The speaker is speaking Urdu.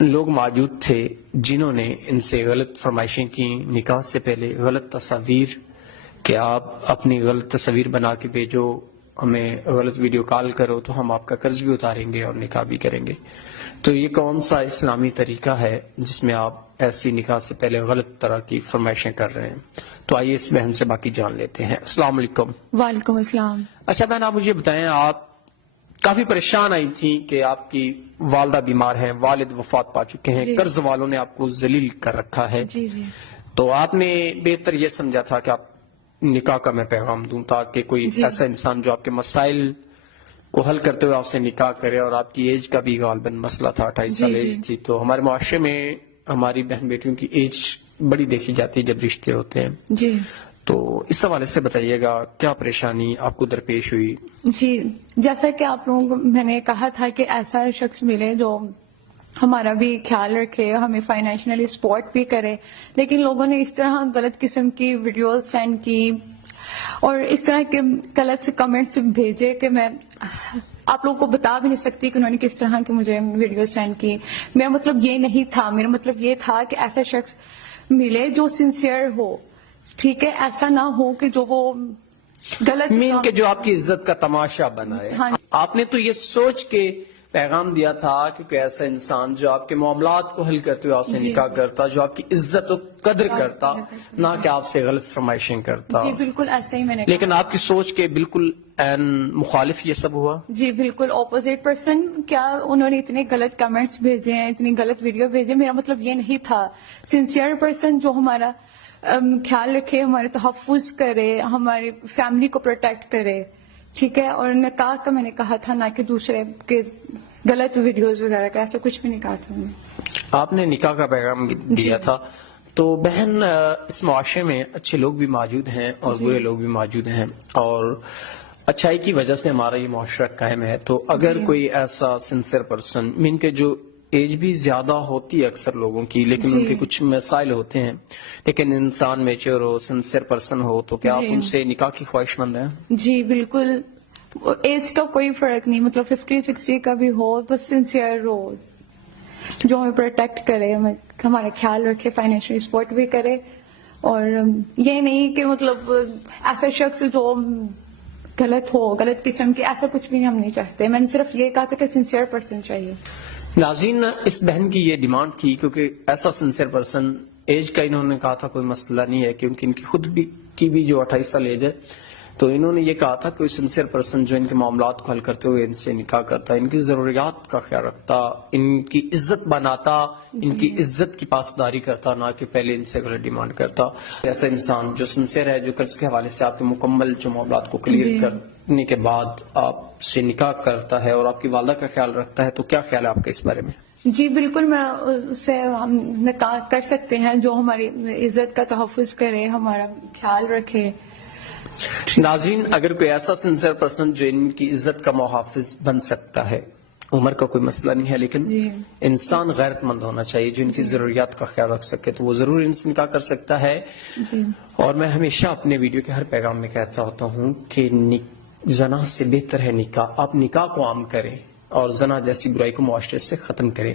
لوگ موجود تھے جنہوں نے ان سے غلط فرمائشیں کی نکاح سے پہلے، غلط تصاویر کہ آپ اپنی غلط تصویر بنا کے بھیجو، ہمیں غلط ویڈیو کال کرو تو ہم آپ کا قرض بھی اتاریں گے اور نکاح بھی کریں گے. تو یہ کون سا اسلامی طریقہ ہے جس میں آپ ایسی نکاح سے پہلے غلط طرح کی فرمائشیں کر رہے ہیں؟ تو آئیے اس بہن سے باقی جان لیتے ہیں. السلام علیکم. وعلیکم السلام. اچھا بہن، آپ مجھے بتائیں، آپ کافی پریشان آئی تھیں کہ آپ کی والدہ بیمار ہیں، والد وفات پا چکے ہیں، قرض والوں نے آپ کو ذلیل کر رکھا ہے. جی جی. تو آپ نے بہتر یہ سمجھا تھا کہ آپ نکاح کا میں پیغام دوں تاکہ کوئی ایسا انسان جو آپ کے مسائل کو حل کرتے ہوئے آپ سے نکاح کرے. اور آپ کی ایج کا بھی غالباً مسئلہ تھا، 28 سال ایج تھی. تو ہمارے معاشرے میں ہماری بہن بیٹیوں کی ایج بڑی دیکھی جاتی ہے جب رشتے ہوتے ہیں. جی. تو اس حوالے سے بتائیے گا کیا پریشانی آپ کو درپیش ہوئی؟ جی، جیسا کہ آپ لوگوں کو میں نے کہا تھا کہ ایسا شخص ملے جو ہمارا بھی خیال رکھے، ہمیں فائنینشلی سپورٹ بھی کرے. لیکن لوگوں نے اس طرح غلط قسم کی ویڈیوز سینڈ کی اور اس طرح کے غلط کمنٹس بھیجے کہ میں آپ لوگوں کو بتا بھی نہیں سکتی کہ انہوں نے کس طرح کی مجھے ویڈیو سینڈ کی. میرا مطلب یہ نہیں تھا، میرا مطلب یہ تھا کہ ایسا شخص ملے جو سنسیئر ہو. ٹھیک ہے، ایسا نہ ہو کہ جو وہ غلط مین کہ جو آپ کی عزت کا تماشا بنائے. آپ نے تو یہ سوچ کے پیغام دیا تھا کہ کوئی ایسا انسان جو آپ کے معاملات کو حل کرتے ہوئے آپ سے نکاح کرتا، جو آپ کی عزت و قدر کرتا، نہ کہ آپ سے غلط فرمائشیں کرتا. جی بالکل ایسا ہی میں نے. لیکن آپ کی سوچ کے بالکل مخالف یہ سب ہوا. جی بالکل اپوزٹ پرسن. کیا انہوں نے اتنے غلط کمنٹس بھیجے ہیں، اتنی غلط ویڈیو بھیجے؟ میرا مطلب یہ نہیں تھا. سنسیئر پرسن جو ہمارا خیال رکھے، ہمارے تحفظ کرے، ہماری فیملی کو پروٹیکٹ کرے. ٹھیک ہے. اور نکاح کا میں نے کہا تھا، نہ کہ دوسرے کے غلط ویڈیوز وغیرہ کا. ایسا کچھ بھی نہیں کہا تھا میں نے. آپ نے نکاح کا پیغام دیا تھا. تو بہن، اس معاشرے میں اچھے لوگ بھی موجود ہیں اور برے لوگ بھی موجود ہیں، اور اچھائی کی وجہ سے ہمارا یہ معاشرہ قائم ہے. تو اگر کوئی ایسا سنسیئر پرسن، مین کے جو ایج بھی زیادہ ہوتی ہے اکثر لوگوں کی، لیکن ان کے کچھ مسائل ہوتے ہیں، لیکن انسان mature who, sincere person who, تو کیا آپ ان سے نکاح کی خواہش مند ہیں؟ جی بالکل. ایج کا کوئی فرق نہیں، مطلب 50-60 کا بھی ہو، بس سنسیئر ہو، جو ہمیں پروٹیکٹ کرے، ہمارا خیال رکھے، فائنینشلی سپورٹ بھی کرے. اور یہ نہیں کہ مطلب ایسا شخص جو غلط ہو، غلط قسم کے، ایسا کچھ بھی ہم نہیں چاہتے. میں نے صرف یہ کہا تھا کہ سنسیئر پرسن چاہیے. ناظرین، اس بہن کی یہ ڈیمانڈ تھی کیونکہ ایسا سنسیئر پرسن، ایج کا انہوں نے کہا تھا کوئی مسئلہ نہیں ہے کیونکہ ان کی خود کی بھی جو 28 سال ایج ہے. تو انہوں نے یہ کہا تھا کہ کوئی سنسیئر پرسن جو ان کے معاملات کو حل کرتے ہوئے ان سے نکاح کرتا، ان کی ضروریات کا خیال رکھتا، ان کی عزت بناتا، ان کی عزت کی پاسداری کرتا، نہ کہ پہلے ان سے غلط ڈیمانڈ کرتا. ایسا انسان جو سنسیئر ہے، جو قرض کے حوالے سے آپ کے مکمل جو معاملات کو کلیئر کرنے کے بعد آپ سے نکاح کرتا ہے اور آپ کی والدہ کا خیال رکھتا ہے، تو کیا خیال ہے آپ کا اس بارے میں؟ جی بالکل، میں اس سے ہم نکاح کر سکتے ہیں جو ہماری عزت کا تحفظ کرے، ہمارا خیال رکھے. ناظرین، اگر کوئی ایسا سنسیئر پرسن جو ان کی عزت کا محافظ بن سکتا ہے، عمر کا کوئی مسئلہ نہیں ہے، لیکن انسان غیرت مند ہونا چاہیے جو ان کی ضروریات کا خیال رکھ سکے، تو وہ ضرور ان سے نکاح کر سکتا ہے. اور میں ہمیشہ اپنے ویڈیو کے ہر پیغام میں کہتا ہوتا ہوں کہ زنا سے بہتر ہے نکاح. آپ نکاح کو عام کریں اور زنا جیسی برائی کو معاشرے سے ختم کریں.